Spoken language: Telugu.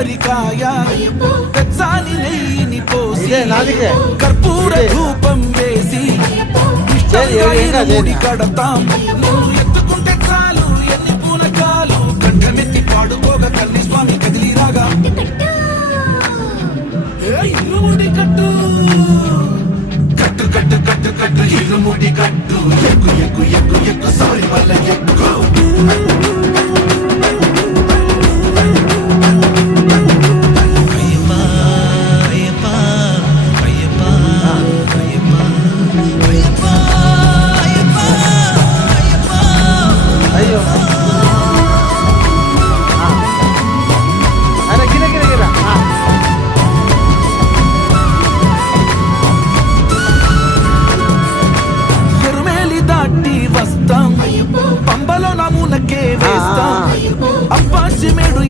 కొబ్బరికాయ పెచ్చాని నెయ్యిని పోసి కర్పూర ధూపం వేసి ముడి కడతాం. నువ్వు ఎత్తుకుంటే చాలు ఎన్ని పూనకాలు కంఠమెత్తి పాడుకోగా కల్లి స్వామి కదిలి రాగా ఇరుముడి కట్టు కట్టు కట్టు కట్టు కట్టు ఇరుముడి కట్టు ఎక్కు ఎక్కు ఎక్కు ఎక్కు సారి వల్ల ఎక్కు